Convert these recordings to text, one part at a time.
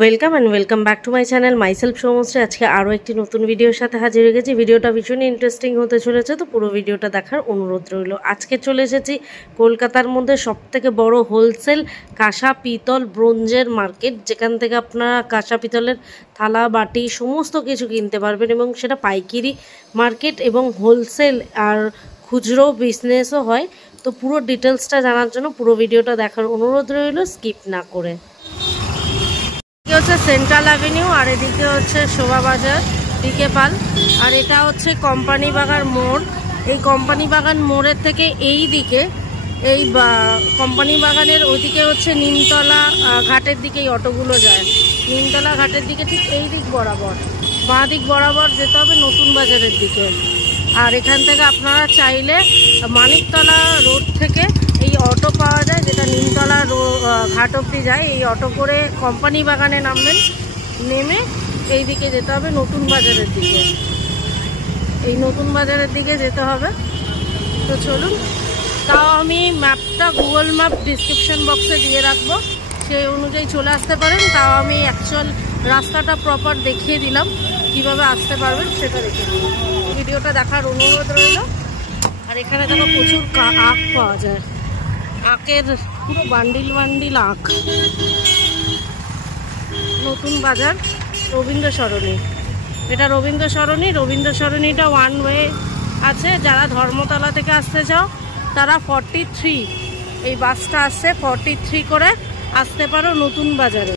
Welcome and welcome back to my channel myself Soumashree. আজকে আরও একটি নতুন ভিডিওর সাথে হাজির হয়ে গেছি। ভিডিওটা ভীষণই ইন্টারেস্টিং হতে চলেছে, তো পুরো ভিডিওটা দেখার অনুরোধ রইল। আজকে চলে এসেছি কলকাতার মধ্যে সবথেকে বড় হোলসেল কাঁসা পিতল ব্রোঞ্জের মার্কেট, যেখান থেকে আপনারা কাঁসা পিতলের থালা বাটি সমস্ত কিছু কিনতে পারবেন, এবং সেটা পাইকারি মার্কেট এবং হোলসেল আর খুচরো বিজনেসও হয়। তো পুরো ডিটেলসটা জানার জন্য পুরো ভিডিওটা দেখার অনুরোধ রইল, স্কিপ না করে। এদিকে হচ্ছে সেন্ট্রাল অ্যাভিনিউ, আর এদিকে হচ্ছে শোভাবাজার ডিকে পাল, আর এটা হচ্ছে কোম্পানি বাগান মোড়। এই কোম্পানি বাগান মোড়ের থেকে এই দিকে এই কোম্পানি বাগানের ওইদিকে হচ্ছে নিমতলা ঘাটের দিকে এই অটোগুলো যায়। নিমতলা ঘাটের দিকে ঠিক এই দিক বরাবর, বাঁ দিক বরাবর যেতে হবে নতুন বাজারের দিকে। আর এখান থেকে আপনারা চাইলে মানিকতলা রোড থেকে এই অটো পাওয়া যায়, যেটা নিমতলা ঘাট অবধি যায়। এই অটো করে কোম্পানি বাগানে নামবেন, নেমে এই দিকে যেতে হবে নতুন বাজারের দিকে। এই নতুন বাজারের দিকে যেতে হবে। তো চলুন, তাও আমি ম্যাপটা গুগল ম্যাপ ডিসক্রিপশন বক্সে দিয়ে রাখবো, সেই অনুযায়ী চলে আসতে পারেন। তাও আমি অ্যাকচুয়াল রাস্তাটা প্রপার দেখিয়ে দিলাম, কিভাবে আসতে পারবেন সেটা দেখে দিন। ভিডিওটা দেখার অনুরোধ রইল। আর এখানে দেখো প্রচুর আখ পাওয়া যায়, আখের পুরো বান্ডিল বান্ডিল আখ। নতুন বাজার রবীন্দ্র সরণি, এটা রবীন্দ্র সরণি। রবীন্দ্র সরণিটা ওয়ান ওয়ে আছে। যারা ধর্মতলা থেকে আসতে চাও তারা 43 এই বাসটা আসছে, 43 করে আসতে পারো নতুন বাজারে।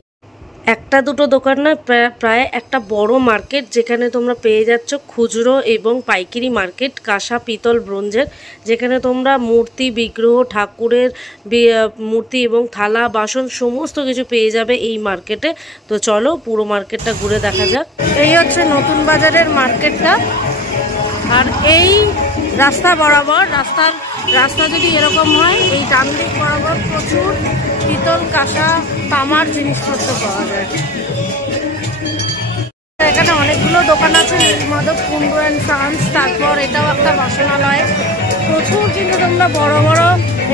একটা দুটো দোকান নয়, প্রায় একটা বড় মার্কেট, যেখানে তোমরা পেয়ে যাচ্ছ খুচরো এবং পাইকারি মার্কেট কাঁসা পিতল ব্রোঞ্জের, যেখানে তোমরা মূর্তি বিগ্রহ ঠাকুরের মূর্তি এবং থালা বাসন সমস্ত কিছু পেয়ে যাবে এই মার্কেটে। তো চলো পুরো মার্কেটটা ঘুরে দেখা যাক। এই হচ্ছে নতুন বাজারের মার্কেটটা, আর এই রাস্তা বরাবর রাস্তা যদি এরকম হয়, এই ডান দিক বরাবর প্রচুর পিতল কাঁসা তামার জিনিসপত্র পাওয়া যায়। এখানে অনেকগুলো দোকান আছে, নীলমাধব কুন্ডু অ্যান্ড সান্স, তারপর এটাও একটা বাসনালয়। প্রচুর কিন্তু তোমরা বড় বড়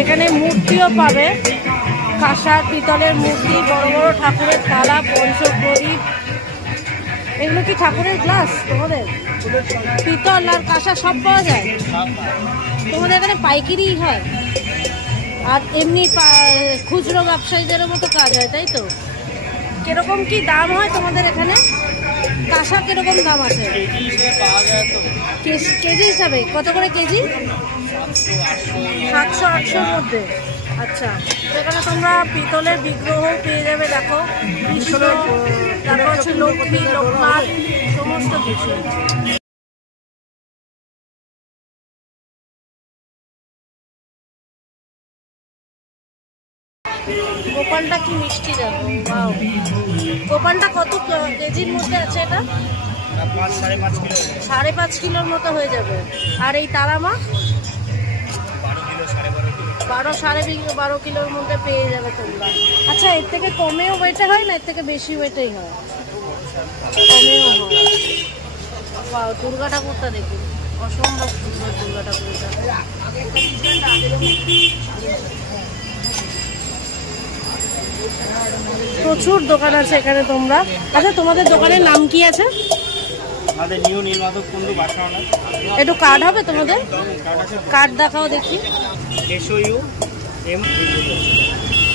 এখানে মূর্তিও পাবে, কাঁসা পিতলের মূর্তি, বড় বড় ঠাকুরের থালা, পঞ্চপ্রদীপ। এগুলো কি ঠাকুরের গ্লাস? তোমাদের পিতল আর কাঁসা সব পাওয়া যায়? তোমাদের এখানে পাইকারি হয়, আর এমনি খুচরো ব্যবসায়ীদের মতো কাজ হয়, তাই তো? কিরকম কি দাম হয় তোমাদের এখানে? কাঁসা কিরকম দাম আছে? কেজি হিসাবে কত করে কেজি? 700-800-র মধ্যে। আচ্ছা, এখানে তোমরা পিতলের বিগ্রহ পেয়ে যাবে। দেখো কৃষ্ণ, তারপর হচ্ছে লক্ষ্মী, লোকনাথ, সমস্ত কিছু। গোপালটা কি মিষ্টি দেখো, ওয়াও। গোপালটা কত কেজির মধ্যে আছে? এটা 5.5 কিলোর মতো হয়ে যাবে। আর এই তারামা 12 কিলোর মধ্যে পেয়ে যাবে তোমরা। আচ্ছা, এর থেকে কমেও ওয়েটে হয় না, এর থেকে বেশি ওয়েটেই হয়? কমেও হয়। ওয়াও, দুর্গা ঠাকুরটা দেখুন, অসম্ভব সুন্দর দুর্গা ঠাকুরটা। প্রচুর দোকান আছে এখানে তোমরা। আচ্ছা, তোমাদের দোকানের নাম কি আছে? একটু কার্ড হবে তোমাদের? কার্ড দেখাও দেখি।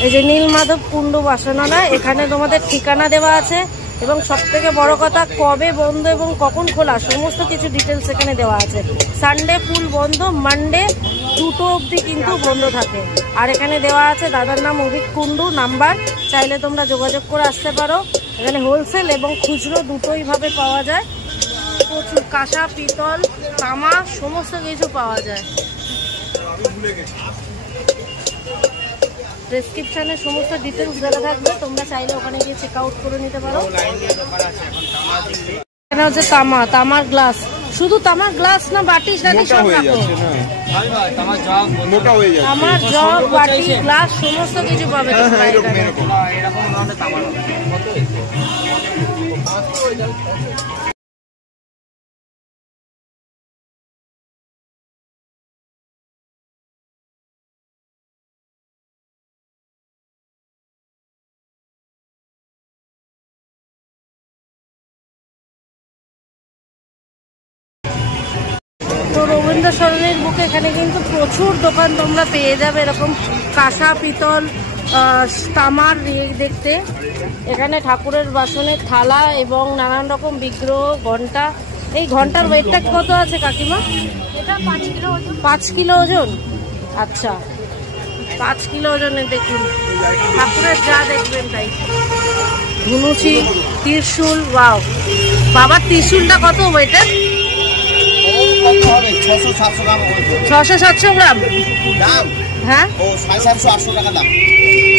এই যে নীলমাধব কুণ্ডু বাসনালয়, এখানে তোমাদের ঠিকানা দেওয়া আছে, এবং সব থেকে বড় কথা কবে বন্ধ এবং কখন খোলা সমস্ত কিছু ডিটেলস এখানে দেওয়া আছে। সানডে ফুল বন্ধ, মানডে 2টো অবধি কিন্তু বন্ধ থাকে। আর এখানে দেওয়া আছে দাদার নাম অভিক কুণ্ডু, নাম্বার, চাইলে তোমরা যোগাযোগ করে আসতে পারো। এখানে হোলসেল এবং খুচরো দুটোই ভাবে পাওয়া যায়। প্রচুর কাঁসা পিতল তামা সমস্ত কিছু পাওয়া যায়। ডেসক্রিপশনে সমস্ত ডিটেলস দেওয়া থাকবে, তোমরা চাইলে ওখানে গিয়ে চেক আউট করে নিতে পারো। এখানে হচ্ছে তামার গ্লাস। শুধু তামার গ্লাস না, বাটি টাটি সব রাখো? আমার জগ, বাটি, গ্লাস সমস্ত কিছু পাবে তোমরা এখানে। তো রবীন্দ্র সরণির বুকে এখানে কিন্তু প্রচুর দোকান তোমরা পেয়ে যাবে এরকম কাঁসা, পিতল, তামার দেখতে। এখানে ঠাকুরের বাসনের থালা এবং নানান রকম বিগ্রহ, ঘন্টা। এই ঘন্টার ওয়েটটা কত আছে কাকিমা? এটা 5 কিলো ওজন। 5 কিলো ওজন। আচ্ছা, 5 কিলো ওজনের দেখুন ঠাকুরের যা দেখবেন তাই। ধুনুচি, ত্রিশূল। ওয়াও, বাবার ত্রিশূলটা কত ওয়েটের? 600-700 গ্রাম। হ্যাঁ, 750-800 টাকা দাম।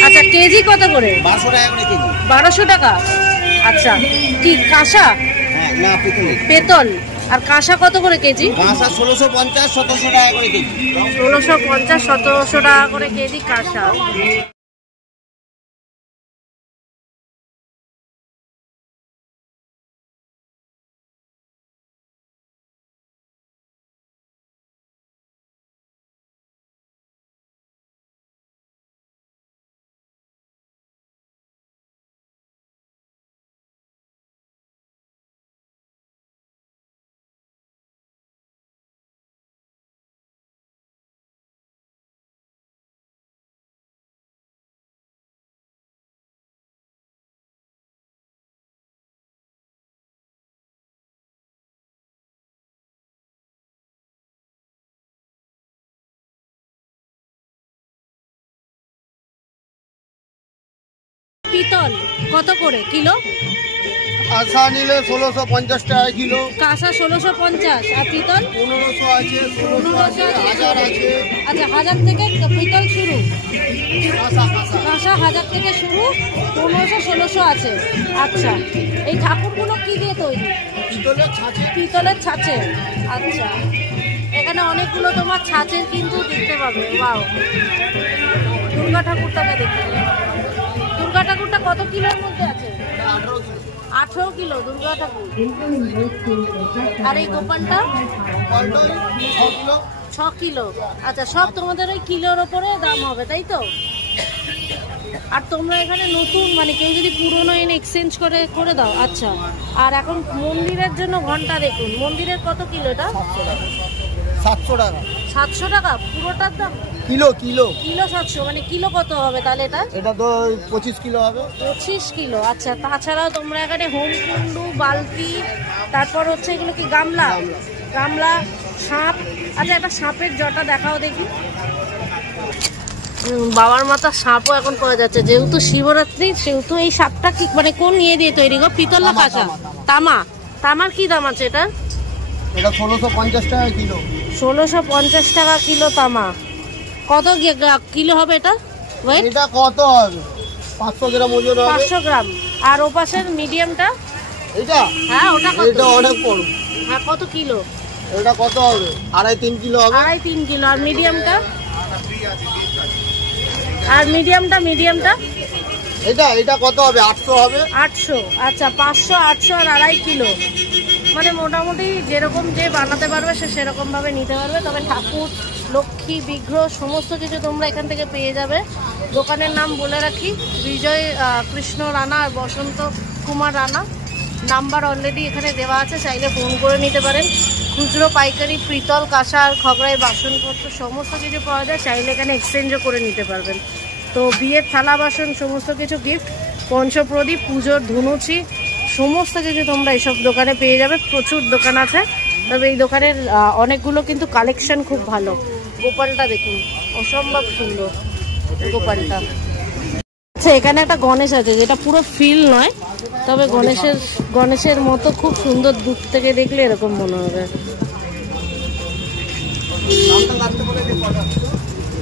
আচ্ছা, কেজি কত করে? 1200 টাকা করে কেজি। 1200 টাকা। আচ্ছা, কি কাঁসা? হ্যাঁ, না পেতল। আর কাঁসা কত করে কেজি? কাঁসা 1650-1700 টাকা করে কেজি। 1650-1700 টাকা করে কেজি কাঁসা। পিতল কত করে কিলো? কাঁসা নিলে 1650 টাকা কিলো। কাঁসা 1650। আর পিতল 1500 আছে, 1600 আছে, 1000 আছে। আচ্ছা, 1000 থেকে পিতল শুরু। কাঁসা 1000 থেকে শুরু, 1500-1600 আছে। আচ্ছা, এই ঠাকুরগুলো কি দিয়ে তৈরি? পিতলের ছাঁচে। পিতলের ছাঁচে। আচ্ছা, এখানে অনেকগুলো তোমার ছাঁচের কিন্তু দেখতে পাবে। ওয়াও, দুর্গা ঠাকুরটাকে দেখতে। দুর্গা ঠাকুরটা কত কিলোর মধ্যে আছে? 18 কিলো দুর্গা ঠাকুর। আর এই গোপালটা 6 কিলো। আচ্ছা, সব তোমাদের ওই কিলোর ওপরে দাম হবে, তাই তো? আর তোমরা এখানে নতুন, মানে কেউ যদি পুরনো এনে এক্সচেঞ্জ করে দাও। আচ্ছা, আর এখন মন্দিরের জন্য ঘন্টা দেখুন, মন্দিরের কত কিলো এটা? 700 টাকা। 700 টাকা পুরোটার দাম? কিলো কিলো কিলো 700, মানে কিলো কত হবে তাহলে এটা? এটা তো 25 কিলো হবে। 25 কিলো। আচ্ছা, তাছাড়াও তোমরা এখানে হোমকুন্ডু, বালতি, তারপর হচ্ছে এগুলো কি গামলা, গামলা, সাপ। আচ্ছা, একটা সাপের জটা দেখাও দেখি। বাবার মাথা সাপও এখন পাওয়া যাচ্ছে, যেহেতু শিবরাত্রি সেহেতু। এই সাপটা কি মানে কোন নিয়ে দিয়ে তৈরি গো? পিতল না কাঁসা? তামা। তামার কি দাম আছে এটা? এটা 1650 টাকা কিলো। 1650 টাকা কিলো তামা। কত কিলো হবে এটা? এটা কত হবে? 500 গ্রাম ওজন হবে। 500 গ্রাম। আর ওপাশের মিডিয়ামটা? এটা? হ্যাঁ, ওটা কত? এটা অনেক বড়। হ্যাঁ, কত কিলো? এটা কত হবে? 2.5-3 কিলো হবে। 2.5-3 কিলো। আর মিডিয়ামটা? আর মিডিয়ামটা এটা কত হবে? 800 হবে। 800। আচ্ছা, 500, 800 আর 2.5 কিলো। মানে মোটামুটি যেরকম যে বানাতে পারবে সে সেরকম ভাবে নিতে পারবে। তবে ঠাকুর, লক্ষ্মী, বিগ্রহ সমস্ত কিছু তোমরা এখান থেকে পেয়ে যাবে। দোকানের নাম বলে রাখি, বিজয় কৃষ্ণ রানা আর বসন্ত কুমার রানা। নাম্বার অলরেডি এখানে দেওয়া আছে, চাইলে ফোন করে নিতে পারেন। খুচরো, পাইকারি, পিতল, কাঁসা আর খগড়ায় বাসনপত্র সমস্ত কিছু পাওয়া যায়, চাইলে এখানে এক্সচেঞ্জও করে নিতে পারবেন। তো বিয়ের থালা বাসন সমস্ত কিছু গিফট, পঞ্চপ্রদীপ, পুজোর ধুনুচি সমস্ত কিছু তোমরা এইসব দোকানে পেয়ে যাবে। প্রচুর দোকান আছে, তবে এই দোকানের অনেকগুলো কিন্তু কালেকশন খুব ভালো। গোপালটা দেখুন, অসম্ভব সুন্দর গোপালটা। আচ্ছা, এখানে একটা গণেশ আছে, যেটা পুরো ফিল নয়, তবে গণেশের মতো খুব সুন্দর। দূর থেকে দেখলে এরকম মনে হবে।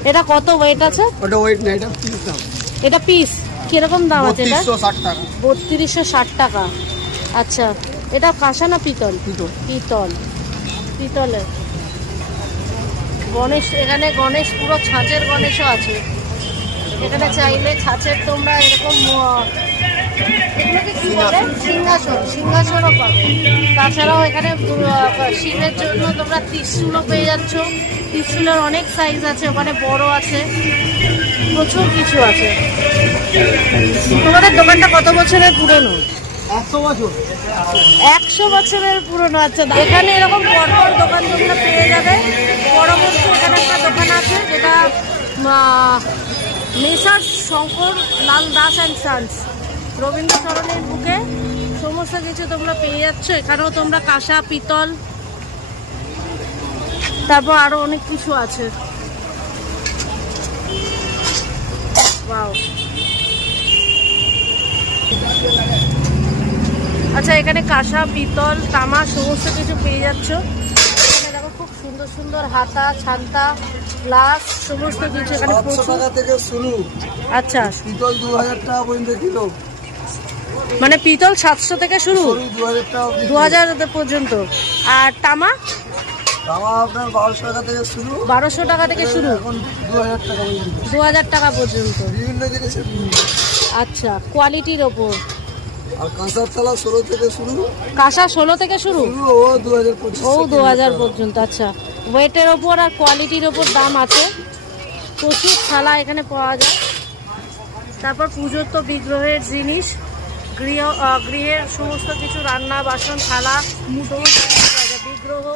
এটা কত ওয়েট আছে? ওটা ওয়েট না, এটা পিস দাম। এটা পিস কিরকম দাম আছে? এটা 3260 টাকা। 3260 টাকা। আচ্ছা, এটা কাঁসা না পিতল? পিতলের গণেশ। এখানে গণেশ পুরো ছাঁচের গণেশও আছে। এখানে চাইলে ছাঁচের তোমরা এরকম এগুলোকে কি বলে, সিংহাসনও পাবে। তাছাড়াও এখানে শিবের জন্য তোমরা ত্রিশূলও পেয়ে যাচ্ছ। ত্রিশূলের অনেক সাইজ আছে, ওখানে বড় আছে, প্রচুর কিছু আছে। তোমাদের দোকানটা কত বছরের পুরনো? 100 বছর। 100 বছরের পুরনো। আচ্ছা, এখানে এরকম পরপর দোকান তোমরা পেয়ে যাবে। পরবর্তী এখানে একটা দোকান আছে যেটা messrs Shankar Lal Das and sons, Rabindra সরণের বুকে সমস্ত কিছু তোমরা পেয়ে যাচ্ছ। এখানেও তোমরা কাঁসা, পিতল, তারপর আরো অনেক কিছু আছে। ওয়াও। আচ্ছা, এখানে কাঁসা, পিতল, তামা সমস্ত কিছু পেয়ে যাচ্ছ। এখানে দেখো খুব সুন্দর সুন্দর হাতা, ছান্তা, গ্লাস সমস্ত কিছু এখানে 700 টাকা থেকে শুরু। আচ্ছা, পিতল 2000 টাকা পর্যন্ত কিলো। মানে পিতল 700 থেকে শুরু, 2000 2000 পর্যন্ত। আর তামা আপনার 1200 টাকা থেকে শুরু। 1200 টাকা থেকে শুরু, এখন 2000 টাকা পর্যন্ত। 2000 টাকা পর্যন্ত। বিভিন্ন জিনিসের আচ্ছা, কোয়ালিটির ওপর। আর কাঁসার থালা 16 থেকে শুরু। কাঁসা 16 থেকে শুরু, ও 2025। ও 2000 পর্যন্ত। আচ্ছা, ওয়েটের ওপর আর কোয়ালিটির ওপর দাম আছে। প্রচুর থালা এখানে পাওয়া যায়। তারপর পুজোর তো বিগ্রহের জিনিস, গৃহের সমস্ত কিছু, রান্না বাসন, থালা সমস্ত কিছু পাওয়া যায়। বিগ্রহ,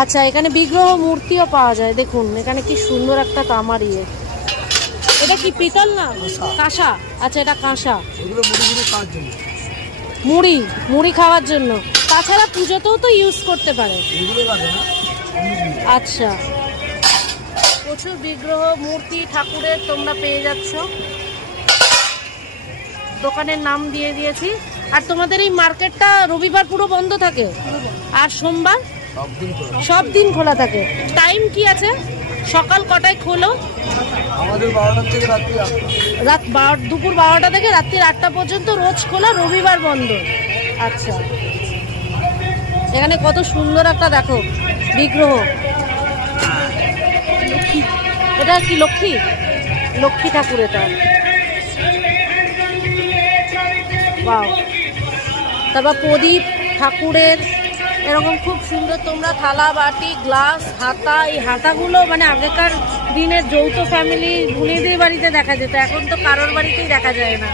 আচ্ছা এখানে বিগ্রহ মূর্তিও পাওয়া যায়। দেখুন এখানে কি সুন্দর একটা তামার ইয়ে। এটা কি পিতল না কাঁসা? আচ্ছা, এটা কাঁসা। মুড়ি মুড়ি খাওয়ার জন্য, তাছাড়া পুজোতেও তো ইউজ করতে পারে। আচ্ছা, প্রচুর বিগ্রহ, মূর্তি, ঠাকুরের তোমরা পেয়ে যাচ্ছ। দোকানের নাম দিয়ে দিয়েছি। আর তোমাদের এই মার্কেটটা রবিবার পুরো বন্ধ থাকে, আর সোমবার সব দিন খোলা থাকে। টাইম কি আছে? সকাল কটায় খোলো? আমাদের 12টা থেকে রাত দুপুর 12টা থেকে রাত্রি 8টা পর্যন্ত রোজ খোলা, রবিবার বন্ধ। আচ্ছা, এখানে কত সুন্দর একটা দেখো বিগ্রহ। এটা কি লক্ষ্মী? লক্ষ্মী ঠাকুর এটা। বাহ। তারপর প্রদীপ ঠাকুরের এরকম খুব সুন্দর তোমরা থালা, বাটি, গ্লাস, হাতা। এই হাতাগুলো মানে আগেকার দিনের যৌথ ফ্যামিলি বুনিদের বাড়িতে দেখা যেত, এখন তো কারোর বাড়িতেই দেখা যায় না।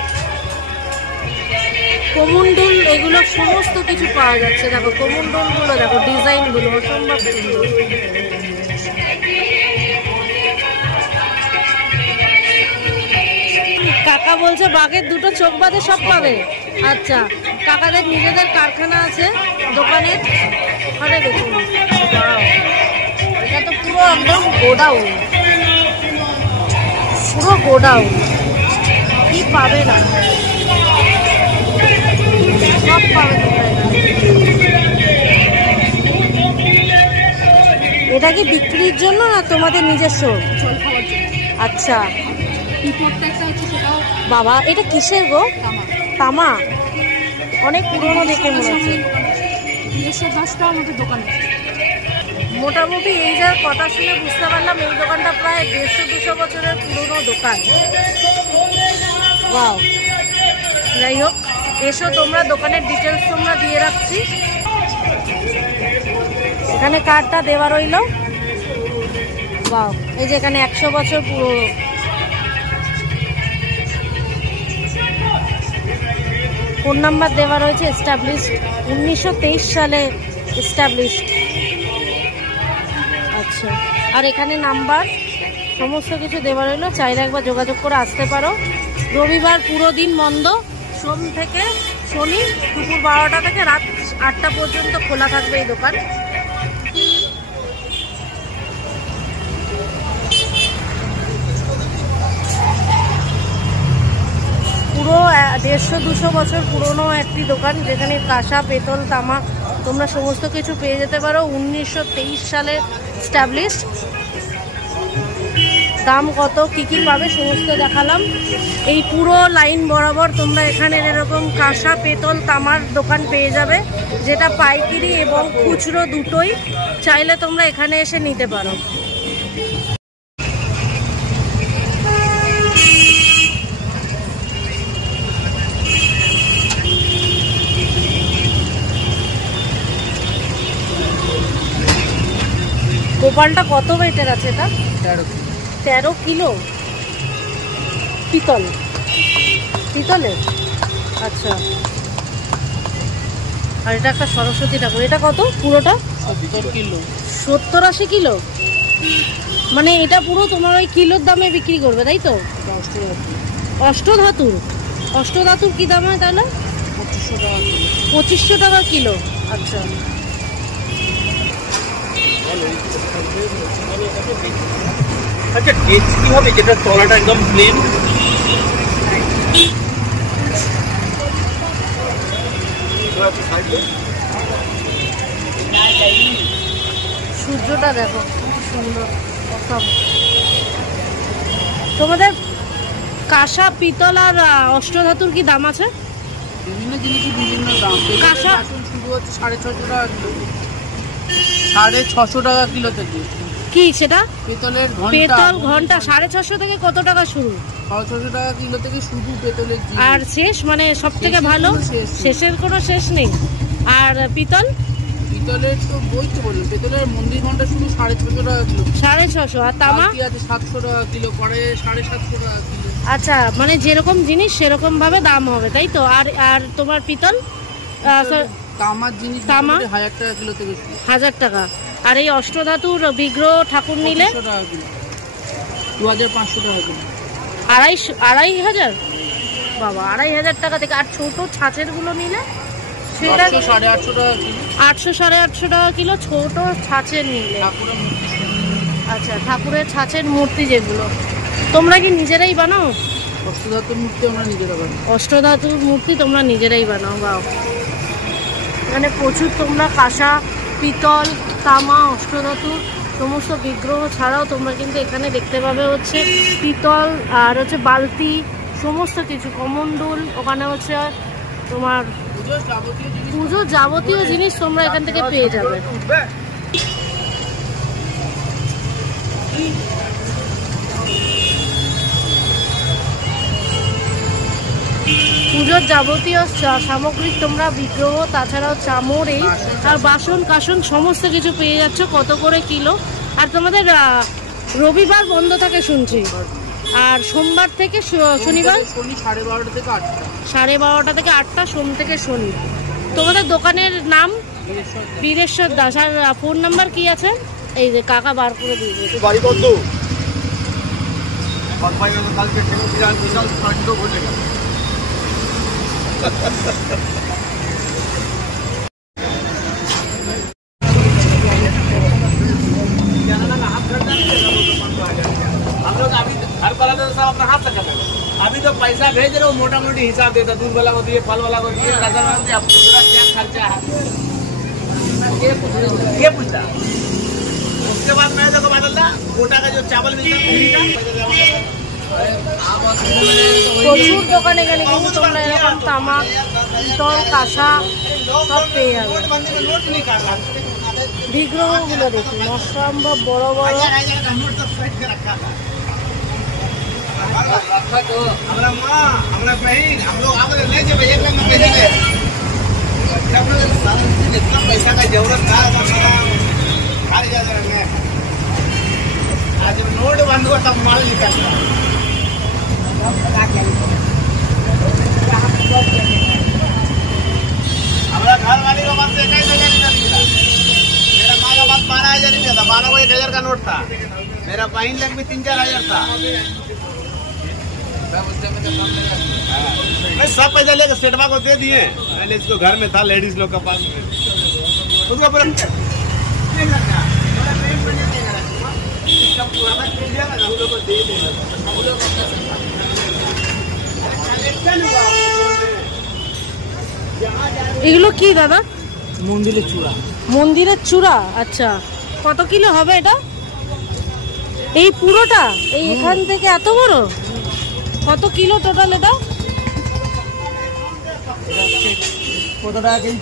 কমণ্ডল, এগুলো সমস্ত কিছু পাওয়া যাচ্ছে। দেখো কমণ্ডলগুলো, দেখো ডিজাইনগুলো অসম্ভব সুন্দর। কাকা বলছে বাঘের দুটো চোখ বাদে সব পাবে। আচ্ছা, কাকাদের নিজেদের কারখানা আছে দোকানের ওখানে। দেখুন এটা তো পুরো একদম গোডাউন, পুরো গোডাউন, কি পাবে না সব পাবে তোমরা এখানে। এটা কি বিক্রির জন্য না তোমাদের নিজস্ব? আচ্ছা বাবা, এটা কিসের গো? তামা। অনেক পুরনো দেখে মনে হচ্ছে। 110টার মতো দোকান মোটামুটি। এই যার কথা শুনে বুঝতে পারলাম এই দোকানটা প্রায় 150-200 বছরের পুরনো দোকান। ওয়াও। যাই হোক, এসো তোমরা, দোকানের ডিটেলস তোমরা দিয়ে রাখছি। এখানে কার্ডটা দেওয়া রইল। ওয়াও, এই যে এখানে 100 বছর পুরনো। ফোন নাম্বার দেওয়া রয়েছে। এস্টাবলিশড 1923 সালে এস্টাবলিশড। আচ্ছা, আর এখানে নাম্বার সমস্ত কিছু দেওয়া রইলো। চাইলে একবার যোগাযোগ করে আসতে পারো। রবিবার পুরো দিন বন্ধ, সোম থেকে শনি দুপুর 12টা থেকে রাত 8টা পর্যন্ত খোলা থাকবে এই দোকান। পুরো 150-200 বছর পুরনো একটি দোকান, যেখানে কাঁসা, পেতল, তামা তোমরা সমস্ত কিছু পেয়ে যেতে পারো। 1923 সালে স্ট্যাবলিশ। দাম কত, কি কি পাবে সমস্ত দেখালাম। এই পুরো লাইন বরাবর তোমরা এখানে এরকম কাঁসা, পেতল, তামার দোকান পেয়ে যাবে, যেটা পাইকারি এবং খুচরো দুটোই। চাইলে তোমরা এখানে এসে নিতে পারো। গোপালটা কত ওয়েটের আছে? এটা 13 কিলো। পিতলের। আচ্ছা, আর এটা একটা সরস্বতী ঠাকুর, এটা কত পুরোটা? 70-80 কিলো, মানে এটা পুরো তোমার ওই কিলোর দামে বিক্রি করবে তাই তো? অষ্টধাতুর, অষ্টধাতুর কি দাম হয় তাহলে? 2500 টাকা কিলো। আচ্ছা, আচ্ছা টেস্ট কি হবে যেটা তলাটা একদম প্লেন? সূর্যটা দেখো কি সুন্দর। তোমাদের কাঁসা, পিতল আর অষ্টধাতুর কি দাম আছে? বিভিন্ন জিনিসের বিভিন্ন দাম। কাঁসা শুরু হচ্ছে 650 টাকা কিলো, 650 টাকা কিলো থেকে। কি সেটা? পেতলের পেতল ঘন্টা 650 থেকে কত টাকা শুরু? 650 টাকা কিলো থেকে শুধু পেতলের জিনিস। আর শেষ মানে সব থেকে ভালো? শেষের কোনো শেষ নেই। আর পিতল? পিতলের তো বইতে বললাম, পেতলের মন্দির ঘন্টা শুধু 650 টাকা কিলো। 650। আর তামা? আছে 700 টাকা কিলো, পরে 750 টাকা কিলো। আচ্ছা, মানে যেরকম জিনিস সেরকম ভাবে দাম হবে তাই তো? আর আর তোমার পিতল? তামার জিনিস তামা 1000 টাকা কিলো থেকে শুরু। 1000 টাকা। আর এই অষ্টধাতুর বিগ্রহ ঠাকুর নিলে? 2500 টাকা কিলো, 2500 টাকা কিলো। 2500? বাবা, 2500 টাকা থেকে। আর ছোট ছাঁচের গুলো নিলে? সেটা 850 টাকা কিলো। 800-850 টাকা কিলো ছোট ছাঁচের নিলে। আচ্ছা, ঠাকুরের ছাঁচের মূর্তি যেগুলো তোমরা কি নিজেরাই বানাও? অষ্টধাতুর মূর্তি আমরা নিজেরা বানাই। অষ্টধাতুর মূর্তি তোমরা নিজেরাই বানাও? বাহ, মানে প্রচুর তোমরা কাঁসা, পিতল, তামা, অষ্টধাতুর সমস্ত বিগ্রহ ছাড়াও তোমরা কিন্তু এখানে দেখতে পাবে হচ্ছে পিতল আর হচ্ছে বালতি, সমস্ত কিছু, কমণ্ডল, ওখানে হচ্ছে তোমার পুজোর যাবতীয় জিনিস তোমরা এখান থেকে পেয়ে যাবে। পুজোর যাবতীয় সামগ্রী তোমরা বিগ্রহ, তাছাড়াও চামড়, এই আর বাসন কাসন সমস্ত কিছু পেয়ে যাচ্ছ। কত করে কিলো? আর তোমাদের রবিবার বন্ধ থাকে শুনছি, আর সোমবার থেকে শনিবার 12:30 থেকে 8টা। 12:30 থেকে 8টা, সোম থেকে শনি। তোমাদের দোকানের নাম? বীরেশ্বর দাস। আর ফোন নাম্বার কি আছে? এই যে কাকা বার করে দিয়েছে। अभी तो पैसा भेज रहे हो, मोटा मोटी हिसाब देता, दूध वाला को दिए, फल वाला को दिए, राशन वाला को दिए, पूरा क्या खर्चा है ये पूछता। उसके बाद मैं देखो बदलता गोटा का जो चावल मिलता है প্রচুর দোকান এখানে কিন্তু তোমরা এরকম তামা, পিতল, কাঁসা সব পেয়ে যাবে। বিগ্রহগুলো দেখুন অসম্ভব বড় বড়। हमारा माँ, हमारा बहन, हम लोग आगे ले जाए, एक लाख में भेजेंगे। जब इतना पैसा का जरूरत था खाली जा रहे हैं। आज नोट बंद हुआ तब माल निकाल रहा। हमारा घर वाले का बात 21,000 रुपया, मेरा माँ का बात 12,000 रुपया था, 12 को 1,000 का नोट था। मेरा बहन लग भी 3-4 हज़ार था। मैं सब पैसा लेकर सेठवा को दे दिए, मैंने इसको घर में था लेडीज लोग के पास में, उसका पूरा এগুলো কি দাদা? মন্দিরের চূড়া। মন্দিরের চূড়া। আচ্ছা, কত কিলো হবে এটা? এই পুরোটা এই এখান থেকে এত বড়? কত কিলো টোটাল এটা? কত টাকা কেজি?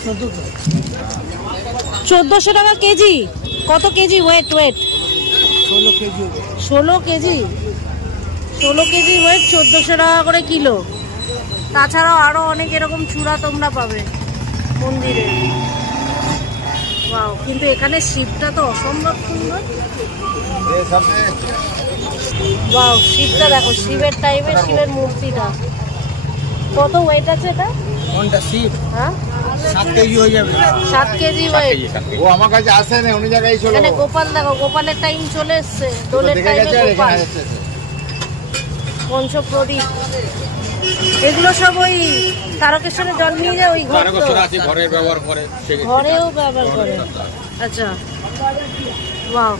1400 টাকা কেজি। কত কেজি ওয়েট? 16 কেজি। 16 কেজি। 16 কেজি ওয়েট 1400 টাকা করে কিলো। তাছাড়াও আরো অনেক এরকম চূড়া তোমরা পাবে মন্দিরে। ওয়াও, কিন্তু এখানে শিবটা তো অসম্ভব সুন্দর। ওয়াও, শিবটা দেখো, শিবের টাইপের শিবের মূর্তিটা। কত ওয়েট আছে এটা? কোনটা শিব? হ্যাঁ 7 কেজি হয়ে যাবে। 7 কেজি ওয়েট। ও আমার কাছে আসে না, অন্য জায়গায় চলো। এখানে গোপাল দেখো, গোপালের টাইম চলে এসছে, দোলের টাইমে গোপাল। পঞ্চপ্রদীপ এগুলো সব ওই তারকেশ্বরে জল নিয়ে যায় ওই ঘর, ঘরে ব্যবহার করে, ঘরেও ব্যবহার করে। আচ্ছা ওয়াও,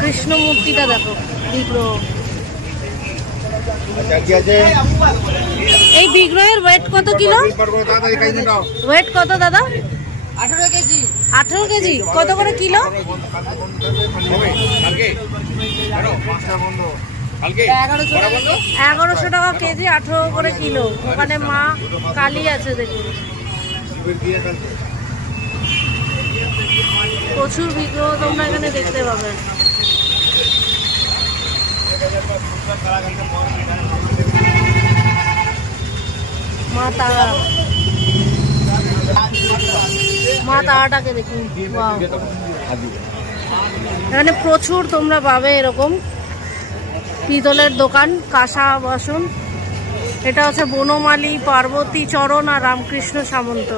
কৃষ্ণ মূর্তিটা দেখো, বিগ্রহ। এই বিগ্রহের ওয়েট কত কিলো? ওয়েট কত দাদা? 18 কেজি। 18 কেজি। কত করে কিলো? 1100 টাকা কেজি, 18 করে কিলো। ওখানে মা কালী আছে দেখুন, প্রচুর বিগ্রহ তোমরা এখানে দেখতে পাবে। মা তারা, মা তারাটাকে দেখুন। ওয়াও, এখানে প্রচুর তোমরা পাবে এরকম পিতলের দোকান, কাঁসা বাসন। এটা হচ্ছে বনমালী, পার্বতী চরণ আর রামকৃষ্ণ সামন্ত,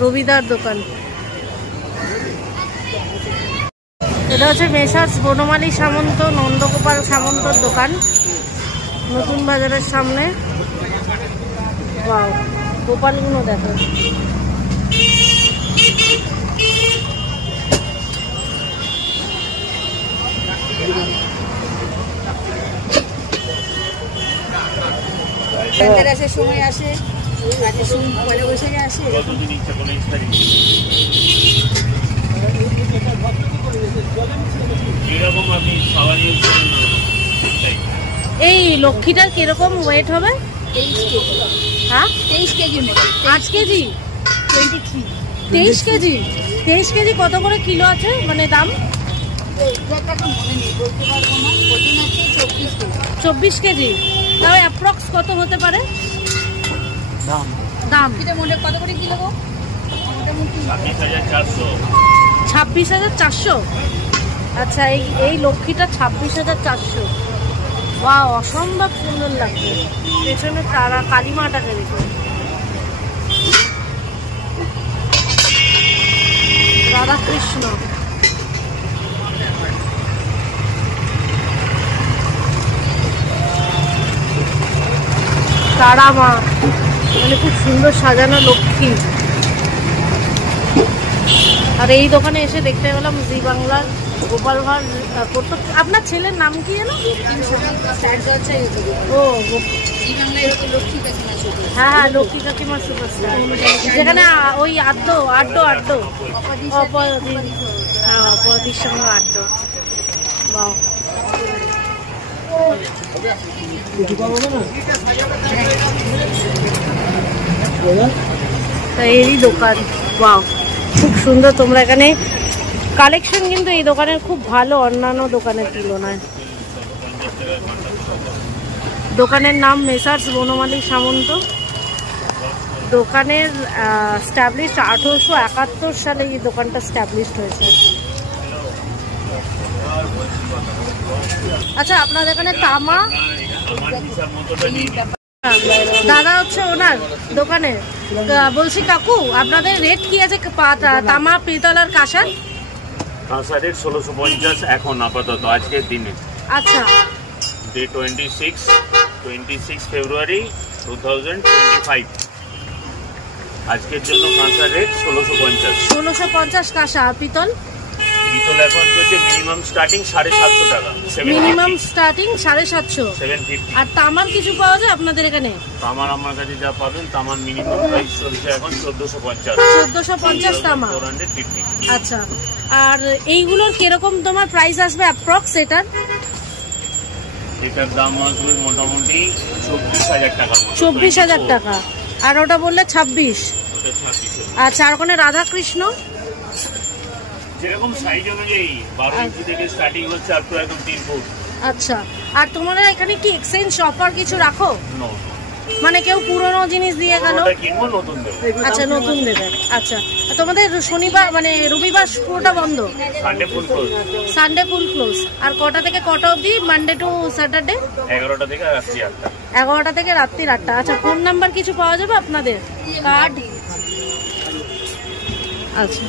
রবিদার দোকান। এটা হচ্ছে মেসার্স বনমালী সামন্ত, নন্দগোপাল সামন্তর দোকান, নতুন বাজারের সামনে। ওয়াও, গোপালগুলো দেখো। সময় আসে, পয়লা বৈশাখে আসে। এই লক্ষ্মীটার কিরকম ওয়েট হবে? 23 কেজি। হ্যাঁ 23 কেজি মতো। 8 কেজি। 23। 23 কেজি। 23 কেজি কত করে কিলো আছে, মানে দাম? মনে নেই, বলতে পারবো না। ওজন আছে 24 কেজি। 24 কেজি। তাও অ্যাপ্রক্স কত হতে পারে দাম? এটা মনে কত করে কিলো গো? মোটামুটি 26,400। আচ্ছা, এই লক্ষ্মীটা 26,400। বা অসম্ভব সুন্দর লাগছে। পেছনে তারা, কালী মাটাকে দেখো, রাধা কৃষ্ণ। তারা মা, মানে খুব সুন্দর সাজানো লক্ষ্মী। আর এই দোকানে এসে দেখতে পেলাম জি বাংলার গোপাল ভাঁড় করতো। আপনার ছেলের নাম কি যেন? ও হ্যাঁ হ্যাঁ, লক্ষ্মী কাকিমা সুপারস্টার, যেখানে ওই আড্ডো অপরাধীর সঙ্গে আড্ডো। বাহ, এরই দোকান। বাহ, খুব সুন্দর। তোমরা এখানে কালেকশন কিন্তু এই দোকানের খুব ভালো, অন্যান্য দোকানের তুলনায়। দোকানের নাম মেসার্স বনমালী সামন্ত। দোকানের স্ট্যাবলিশ 1871 সালে এই দোকানটা স্ট্যাবলিশ হয়েছে। আচ্ছা, আপনাদের এখানে তামা, দাদা হচ্ছে ওনার দোকানে। বলছি কাকু, আপনাদের রেট কি আছে তামা, পিতল আর কাঁসার? কাঁসা রেট 1650 এখন আপাতত আজকের দিনে। আচ্ছা, ডে 26 ফেব্রুয়ারি 2025। আজকের জন্য কাঁসা রেট 1650 কাঁসা। আর পিতল? পিতল এখন চলছে মিনিমাম স্টার্টিং 750 টাকা। Minimum starting 750। 750। আর তামার কিছু পাওয়া যায় আপনাদের এখানে? তামার আমার কাছে যা পাবেন, তামার মিনিমাম প্রাইস চলছে এখন 1450। 1450 তামা। 450। আচ্ছা, আর এইগুলোর কিরকম তোমার প্রাইস আসবে অ্যাপ্রক্স? এটার দাম আসবে মোটামুটি 24,000 টাকা। 24,000 টাকা। আর ওটা বললে 26। ওটা 26। আচ্ছা, আর ওখানে রাধা কৃষ্ণ যেরকম সাইজ অনুযায়ী 12 ইঞ্চি থেকে স্টার্টিং হচ্ছে আপ টু একদম 3 ফুট। আচ্ছা, আর তোমরা এখানে কি এক্সচেঞ্জ অফার কিছু রাখো? নো, মানে কেউ পুরনো জিনিস দিয়ে গেল, কিনবো নতুন দেবো। আচ্ছা, নতুন দেবে। আচ্ছা, তোমাদের শনিবার মানে রবিবার পুরোটা বন্ধ? সানডে ফুল ক্লোজ। সানডে ফুল ক্লোজ। আর কটা থেকে কটা অবধি? মানডে টু স্যাটারডে 11টা থেকে রাত্রি 8টা। 11টা থেকে রাত্রি 8টা। আচ্ছা, ফোন নাম্বার কিছু পাওয়া যাবে আপনাদের? কার্ড? আচ্ছা,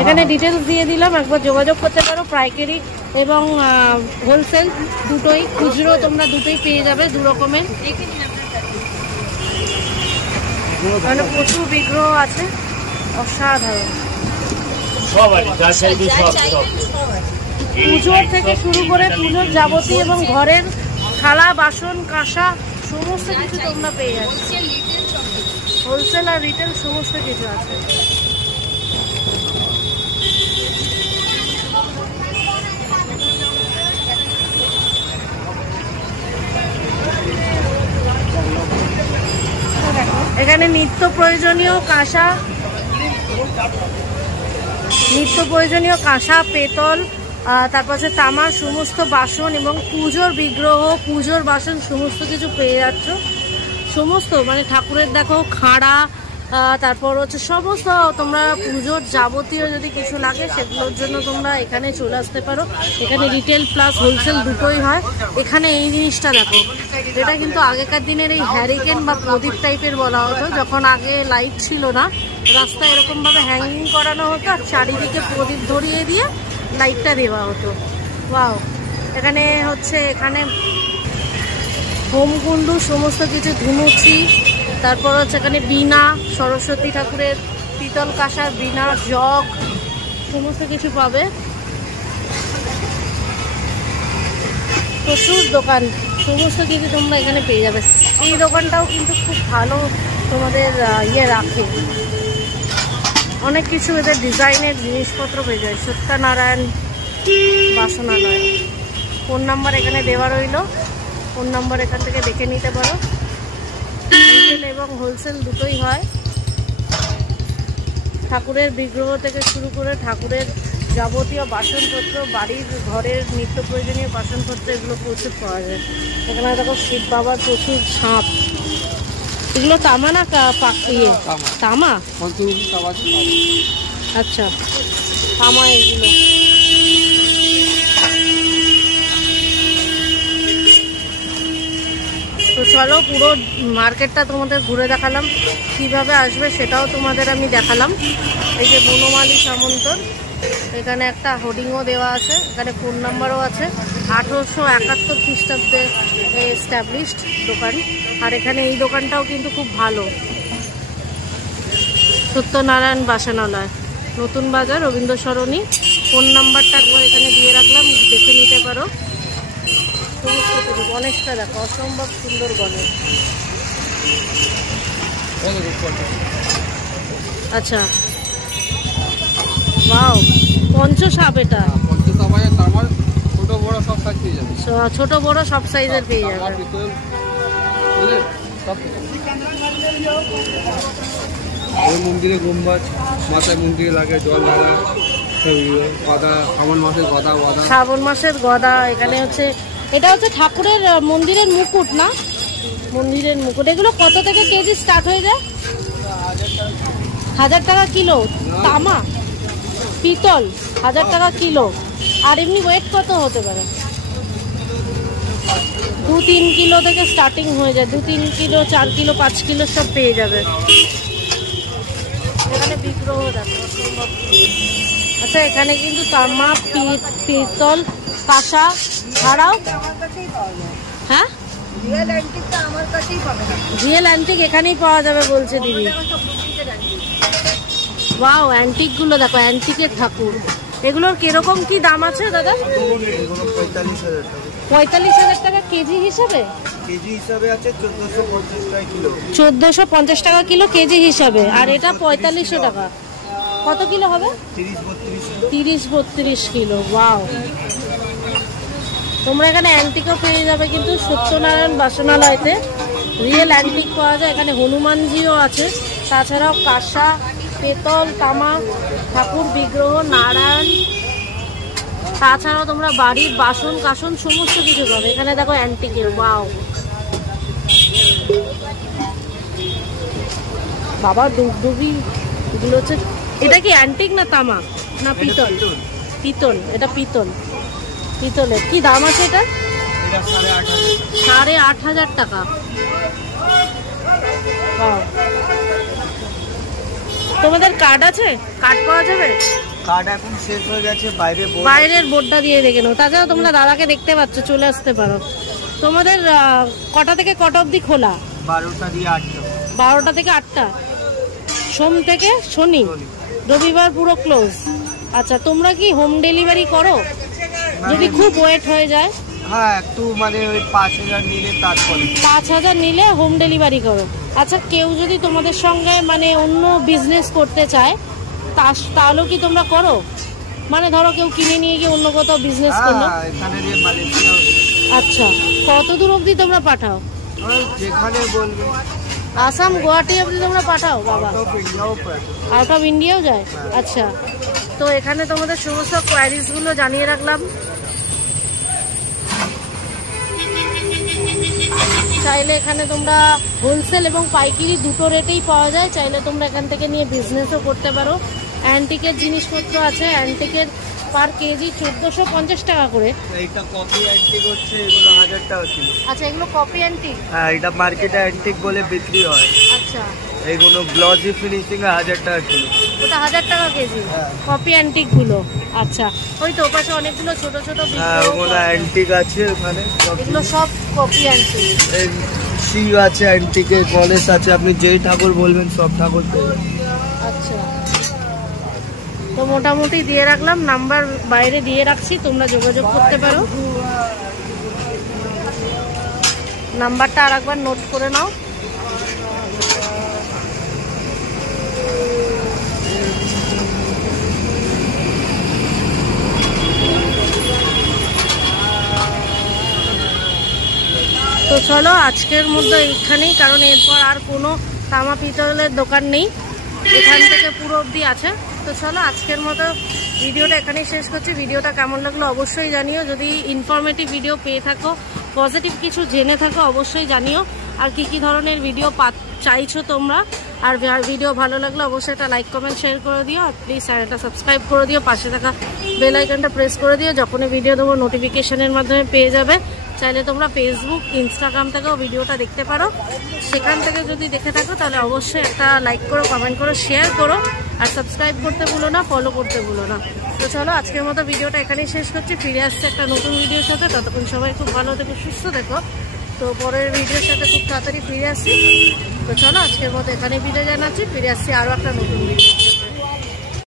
এখানে ডিটেলস দিয়ে দিলাম, একবার যোগাযোগ করতে পারো। পাইকারি এবং হোলসেল দুটোই, খুচরো তোমরা দুটোই পেয়ে যাবে, দু রকমের। মানে প্রচুর বিগ্রহ আছে, অসাধারণ। পুজোর থেকে শুরু করে পুজোর যাবতীয় এবং ঘরের থালা বাসন কাঁসা সমস্ত কিছু তোমরা পেয়ে যাবে। হোলসেল আর রিটেল সমস্ত কিছু আছে। এখানে নিত্য প্রয়োজনীয় কাঁসা, পেতল, তারপর হচ্ছে তামার সমস্ত বাসন এবং পুজোর বিগ্রহ, পুজোর বাসন সমস্ত কিছু পেয়ে যাচ্ছ। সমস্ত মানে ঠাকুরের দেখো খাড়া, তারপর হচ্ছে সমস্ত তোমরা পুজোর যাবতীয় যদি কিছু লাগে সেগুলোর জন্য তোমরা এখানে চলে আসতে পারো। এখানে রিটেল প্লাস হোলসেল দুটোই হয়। এখানে এই জিনিসটা দেখো, এটা কিন্তু আগেকার দিনের এই হ্যারিকেন বা প্রদীপ টাইপের বলা হতো। যখন আগে লাইট ছিল না, রাস্তায় এরকমভাবে হ্যাঙ্গিং করানো হতো আর চারিদিকে প্রদীপ ধরিয়ে দিয়ে লাইটটা দেওয়া হতো। ওয়াও! এখানে হোমকুণ্ডু সমস্ত কিছু, ধুনুচি, তারপর হচ্ছে এখানে বীণা, সরস্বতী ঠাকুরের পিতল কাঁসার বীণা, জগ সমস্ত কিছু পাবে। প্রচুর দোকান, সমস্ত কিছু তোমরা এখানে পেয়ে যাবে। এই দোকানটাও কিন্তু খুব ভালো তোমাদের রাখে, অনেক কিছু এদের ডিজাইনের জিনিসপত্র পেয়ে যায়। সত্যনারায়ণ বাসনালয়। ফোন নাম্বার এখানে দেওয়া রইল, ফোন নাম্বার এখান থেকে দেখে নিতে পারো। রিটেল এবং হোলসেল দুটোই হয়। ঠাকুরের বিগ্রহ থেকে শুরু করে ঠাকুরের যাবতীয় বাসনপত্র, বাড়ির ঘরের নিত্য প্রয়োজনীয় বাসনপত্র, এগুলো প্রচুর পাওয়া যায়। এখানে দেখো শিব বাবার প্রচুর ছাপ। এগুলো তামা না ইয়ে? তামা। আচ্ছা, তামা এগুলো। তো চলো, পুরো মার্কেটটা তোমাদের ঘুরে দেখালাম, কিভাবে আসবে সেটাও তোমাদের আমি দেখালাম। এই যে বনমালী সামন্তর, এখানে একটা হোর্ডিংও দেওয়া আছে, এখানে ফোন নাম্বারও আছে। 1871 খ্রিস্টাব্দে এস্টাবলিশড দোকান। আর এখানে এই দোকানটাও কিন্তু খুব ভালো, সত্যনারায়ণ বাসনালয়, নতুন বাজার, রবীন্দ্র সরণি। ফোন নাম্বারটা একবার এখানে দিয়ে রাখলাম, দেখে নিতে পারো। গণেশটা দেখো, অসম্ভব সুন্দর গণেশ। আচ্ছা, ওয়াও, পঞ্চসাপ। এটা ছোট বড় সব সাইজের পেয়ে যাবে। মন্দিরে গম্বাজ, মাথায় মন্দিরে লাগে জল ঢালা, শ্রাবণ মাসের গদা। এখানে হচ্ছে, এটা হচ্ছে ঠাকুরের মন্দিরের মুকুট না? মন্দিরের মুকুট। এগুলো কত থেকে কেজি স্টার্ট হয়ে যায়? 1000 টাকা কিলো। তামা, পিতল 1000 টাকা কিলো। আর এমনি ওয়েট কত হতে পারে? 2-3 কিলো থেকে স্টার্টিং হয়ে যায়। 2-3 কিলো, 4 কিলো, 5 কিলো সব পেয়ে যাবে। এখানে বিগ্রহ দেখো, অসম্ভব। আচ্ছা, এখানে কিন্তু তামা, পিতল, কাঁসা ছাড়াও, হ্যাঁ, রিয়েল অ্যান্টিক এখানেই পাওয়া যাবে বলছে দিদি। ওয়াও, অ্যান্টিক গুলো দেখো, অ্যান্টিকের ঠাকুর। এগুলোর কিরকম কি দাম আছে দাদা? 45,000 টাকা কেজি হিসাবে? কেজি হিসাবে আছে 1450 টাকা কিলো। 1450 টাকা কিলো কেজি হিসাবে। আর এটা 4500 টাকা। কত কিলো হবে? 30-32 কিলো। ওয়াও! তোমরা এখানে অ্যান্টিকও পেয়ে যাবে কিন্তু সত্যনারায়ণ বাসনালয়তে। রিয়েল অ্যান্টিক পাওয়া যায়। এখানে হনুমানজিও আছে, তাছাড়াও কাঁসা, পেতল, তামা, ঠাকুর বিগ্রহ, নারায়ণ, তাছাড়াও তোমরা বাড়ির বাসন কাসন সমস্ত কিছু পাবে। এখানে দেখো অ্যান্টিকের। ওয়াও! বাবা, ডুগডুগি এগুলো হচ্ছে। এটা কি অ্যান্টিক না তামা? না পিতল? পিতল, এটা পিতল। পিতলের কি দাম আছে এটা? এটা 8,500। 8,500 টাকা। Wow. তোমাদের কার্ড আছে? কার্ড পাওয়া যাবে? কার্ড এখন শেষ হয়ে গেছে, বাইরের বোর্ডটা দিয়ে রেখে নাও। তাছাড়া তোমরা দাদাকে দেখতে পাচ্ছ, চলে আসতে পারো। তোমাদের কটা থেকে কটা অবধি খোলা? 12টা দিয়ে 8টা। 12টা থেকে 8টা, সোম থেকে শনি, রবিবার পুরো ক্লোজ। আচ্ছা, তোমরা কি হোম ডেলিভারি করো যদি খুব ওয়েট হয়ে যায়? হ্যাঁ, একটু মানে ওই 5,000 নিলে তারপরে। 5,000 নিলে হোম ডেলিভারি করো। আচ্ছা, কেউ যদি তোমাদের সঙ্গে মানে অন্য বিজনেস করতে চায় তাহলেও কি তোমরা করো? মানে ধরো কেউ কিনে নিয়ে গিয়ে অন্য কোথাও বিজনেস করলো। এখানে দিয়ে মালয়েশিয়া। আচ্ছা, কত দূর অবধি তোমরা পাঠাও? যেখানে বলবে। আসাম, গুয়াহাটি অবধি তোমরা পাঠাও? বাবা, আউট অফ ইন্ডিয়াও যায়? আচ্ছা, তো এখানে তোমাদের সমস্ত কোয়ারিজগুলো জানিয়ে রাখলাম। চাইলে এখানে তোমরা হোলসেল এবং পাইকারি দুটো রেটেই পাওয়া যায়। চাইলে তোমরা এখান থেকে নিয়ে বিজনেসও করতে পারো। অ্যান্টিকের জিনিসপত্র আছে, অ্যান্টিকের পার কেজি 1450 টাকা করে। এইটা কপি অ্যান্টিক হচ্ছে, এগুলো 1000 টাকা ছিল। আচ্ছা, এগুলো কপি অ্যান্টিক? হ্যাঁ, এটা মার্কেটে অ্যান্টিক বলে বিক্রি হয়। আচ্ছা, এইগুলো গ্লসি ফিনিশিং 1000 টাকা ছিল। ওটা 1000 টাকা কেজি কপি অ্যান্টিক গুলো? আচ্ছা, ওই তো ওপাশে অনেকগুলো ছোট ছোট ওগুলো অ্যান্টিক আছে ওখানে। এগুলো সব কপি অ্যান্টিক। শিব আছে, অ্যান্টিকের গণেশ আছে, আপনি যেই ঠাকুর বলবেন সব ঠাকুর পেয়ে। আচ্ছা, তো মোটামুটি দিয়ে রাখলাম, নাম্বার বাইরে দিয়ে রাখছি, তোমরা যোগাযোগ করতে পারো। নাম্বারটা আর একবার নোট করে নাও। তো চলো আজকের মধ্যে এইখানেই, কারণ এরপর আর কোনো তামা পিতলের দোকান নেই, এখান থেকে পুরো অবধি আছে। তো চলো আজকের মতো ভিডিওটা এখানেই শেষ করছি। ভিডিওটা কেমন লাগলো অবশ্যই জানিও। যদি ইনফরমেটিভ ভিডিও পেয়ে থাকো, পজিটিভ কিছু জেনে থাকো, অবশ্যই জানিও। আর কি কি ধরনের ভিডিও চাইছো তোমরা, আর ভিডিও ভালো লাগলে অবশ্যই একটা লাইক কমেন্ট শেয়ার করে দিও। আর প্লিজ চ্যানেলটা সাবস্ক্রাইব করে দিও, পাশে থাকা বেল আইকনটা প্রেস করে দিও, যখনই ভিডিও দেবো নোটিফিকেশনের মাধ্যমে পেয়ে যাবে। চাইলে তোমরা ফেসবুক, ইনস্টাগ্রাম থেকেও ভিডিওটা দেখতে পারো। সেখান থেকে যদি দেখে থাকো তাহলে অবশ্যই একটা লাইক করো, কমেন্ট করো, শেয়ার করো, আর সাবস্ক্রাইব করতে ভুলো না, ফলো করতে ভুলো না। তো চলো আজকের মতো ভিডিওটা এখানেই শেষ করছি। ফিরে আসছে একটা নতুন ভিডিওর সাথে, ততক্ষণ সবাই খুব ভালো থেকো, সুস্থ থেকো। তো পরের ভিডিওর সাথে খুব তাড়াতাড়ি ফিরে আসছি। তো চলো আজকের মতো এখানেই বিদায় জানাচ্ছি, ফিরে আসছি আরও একটা নতুন ভিডিও।